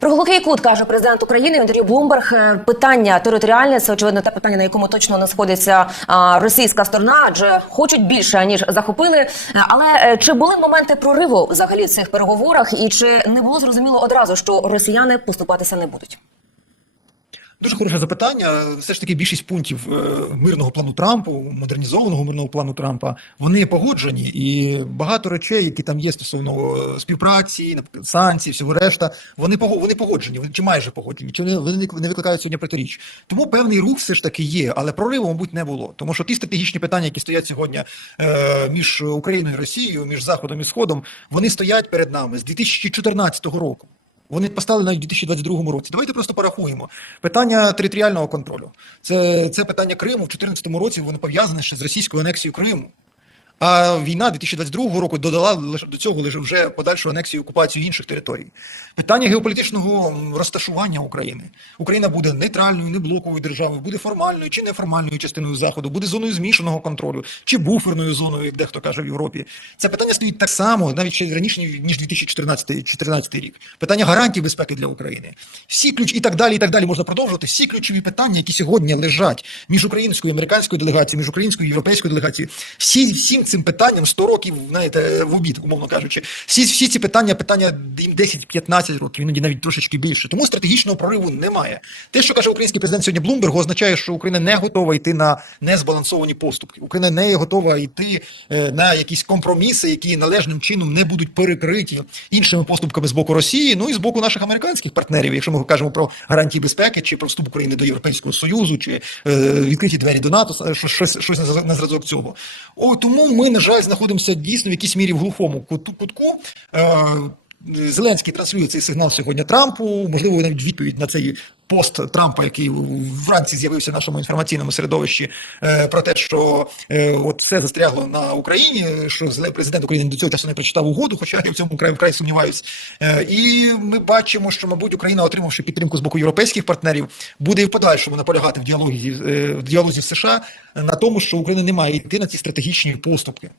Про глухий кут каже президент України Андрій Блумберг. Е, Питання територіальне це очевидно те питання, на якому точно не сходиться російська сторона, адже хочуть більше ніж захопили. Е, Але е, чи були моменти прориву взагалі в цих переговорах, і чи не було зрозуміло одразу, що росіяни поступатися не будуть? Дуже хороше запитання. Все ж таки більшість пунктів е, мирного плану Трампу, модернізованого мирного плану Трампа, вони погоджені, і багато речей, які там є стосовно е, співпраці, санкцій, всього решта, вони вони погоджені, вони чи майже погоджені, чи вони, вони не викликають сьогодні протиріч. Тому певний рух все ж таки є, але прориву, мабуть, не було. Тому що ті стратегічні питання, які стоять сьогодні е, між Україною і Росією, між Заходом і Сходом, вони стоять перед нами з 2014 року. Вони поставили навіть у 2022 році. Давайте просто порахуємо. Питання територіального контролю. Це, це питання Криму в 2014 році. Воно пов'язане ще з російською анексією Криму. А війна 2022 року додала лише до цього лише вже подальшу анексію окупацію інших територій. Питання геополітичного розташування України. Україна буде нейтральною, не блоковою державою, буде формальною чи неформальною частиною заходу, буде зоною змішаного контролю чи буферною зоною, як дехто каже в Європі. Це питання стоїть так само, навіть ще раніше ніж 2014 2014 рік. Питання гарантій безпеки для України. Всі ключ і так далі, і так далі можна продовжувати. Всі ключові питання, які сьогодні лежать між українською і американською делегацією, між українською і європейською делегацією, всі всім цим питанням 100 років, знаєте, в обід, умовно кажучи. Всі, всі ці питання, питання їм 10-15 років, іноді навіть трошечки більше. Тому стратегічного прориву немає. Те, що каже український президент сьогодні Блумберг, означає, що Україна не готова йти на незбалансовані поступки. Україна не готова йти е, на якісь компроміси, які належним чином не будуть перекриті іншими поступками з боку Росії, ну і з боку наших американських партнерів, якщо ми кажемо про гарантії безпеки, чи про вступ України до Європейського Союзу, чи е, відкриті двері до НАТО, е, щось, щось, на зразок цього. О, тому ми, на жаль, знаходимося дійсно в якійсь мірі в глухому кутку. Зеленський транслює цей сигнал сьогодні Трампу. Можливо, навіть відповідь на цей пост Трампа, який вранці з'явився в нашому інформаційному середовищі, е, про те, що е, от все застрягло на Україні, що президент України до цього часу не прочитав угоду, хоча я в цьому вкрай вкрай сумніваюсь. Е, і ми бачимо, що, мабуть, Україна, отримавши підтримку з боку європейських партнерів, буде і в подальшому наполягати в діалозі, в діалозі з США на тому, що Україна не має йти на ці стратегічні поступки.